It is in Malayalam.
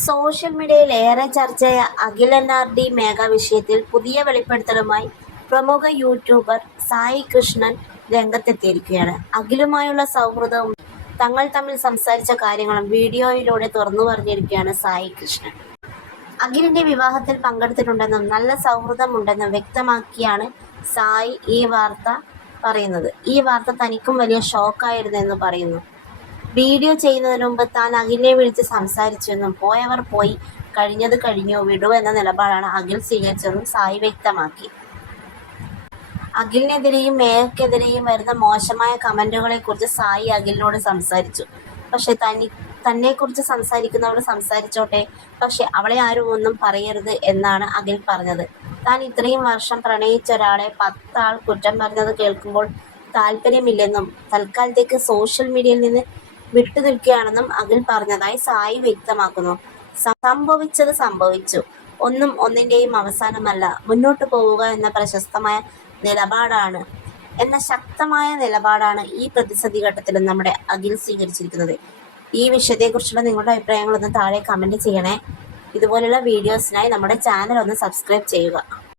സോഷ്യൽ മീഡിയയിൽ ഏറെ ചർച്ചയായ അഖിൽ NRD മേഘ വിഷയത്തിൽ പുതിയ വെളിപ്പെടുത്തലുമായി പ്രമുഖ യൂട്യൂബർ സായി കൃഷ്ണൻ രംഗത്തെത്തിയിരിക്കുകയാണ്. അഖിലുമായുള്ള സൗഹൃദവും തങ്ങൾ തമ്മിൽ സംസാരിച്ച കാര്യങ്ങളും വീഡിയോയിലൂടെ തുറന്നു പറഞ്ഞിരിക്കുകയാണ് സായി കൃഷ്ണൻ. അഖിലിന്റെ വിവാഹത്തിൽ പങ്കെടുത്തിട്ടുണ്ടെന്നും നല്ല സൗഹൃദമുണ്ടെന്നും വ്യക്തമാക്കിയാണ് സായി ഈ വാർത്ത പറയുന്നത്. ഈ വാർത്ത തനിക്കും വലിയ ഷോക്കായിരുന്നെന്ന് പറയുന്നു. വീഡിയോ ചെയ്യുന്നതിന് മുമ്പ് താൻ അഖിലിനെ വിളിച്ച് സംസാരിച്ചെന്നും പോയവർ പോയി, കഴിഞ്ഞത് കഴിഞ്ഞു, വിടൂ എന്ന നിലപാടാണ് അഖിൽ സ്വീകരിച്ചതെന്നും സായി വ്യക്തമാക്കി. അഖിലിനെതിരെയും മേഘയ്ക്കെതിരെയും വരുന്ന മോശമായ കമന്റുകളെക്കുറിച്ച് സായി അഖിലിനോട് സംസാരിച്ചു. പക്ഷെ തന്നെക്കുറിച്ച് സംസാരിക്കുന്നവർ സംസാരിച്ചോട്ടെ, പക്ഷെ അവളെ ആരും ഒന്നും പറയരുത് എന്നാണ് അഖിൽ പറഞ്ഞത്. താൻ ഇത്രയും വർഷം പ്രണയിച്ച ഒരാളെ 10 ആൾ കുറ്റം പറഞ്ഞത് കേൾക്കുമ്പോൾ താല്പര്യമില്ലെന്നും തൽക്കാലത്തേക്ക് സോഷ്യൽ മീഡിയയിൽ നിന്ന് വിട്ടുനിൽക്കുകയാണെന്നും അഖിൽ പറഞ്ഞതായി സായി വ്യക്തമാക്കുന്നു. സംഭവിച്ചത് സംഭവിച്ചു, ഒന്നും ഒന്നിന്റെയും അവസാനമല്ല, മുന്നോട്ട് പോവുക എന്ന ശക്തമായ നിലപാടാണ് ഈ പ്രതിസന്ധി ഘട്ടത്തിലും നമ്മുടെ അഖിൽ സ്വീകരിച്ചിരിക്കുന്നത്. ഈ വിഷയത്തെക്കുറിച്ചുള്ള നിങ്ങളുടെ അഭിപ്രായങ്ങളൊന്ന് താഴെ കമന്റ് ചെയ്യണേ. ഇതുപോലുള്ള വീഡിയോസിനായി നമ്മുടെ ചാനൽ ഒന്ന് സബ്സ്ക്രൈബ് ചെയ്യുക.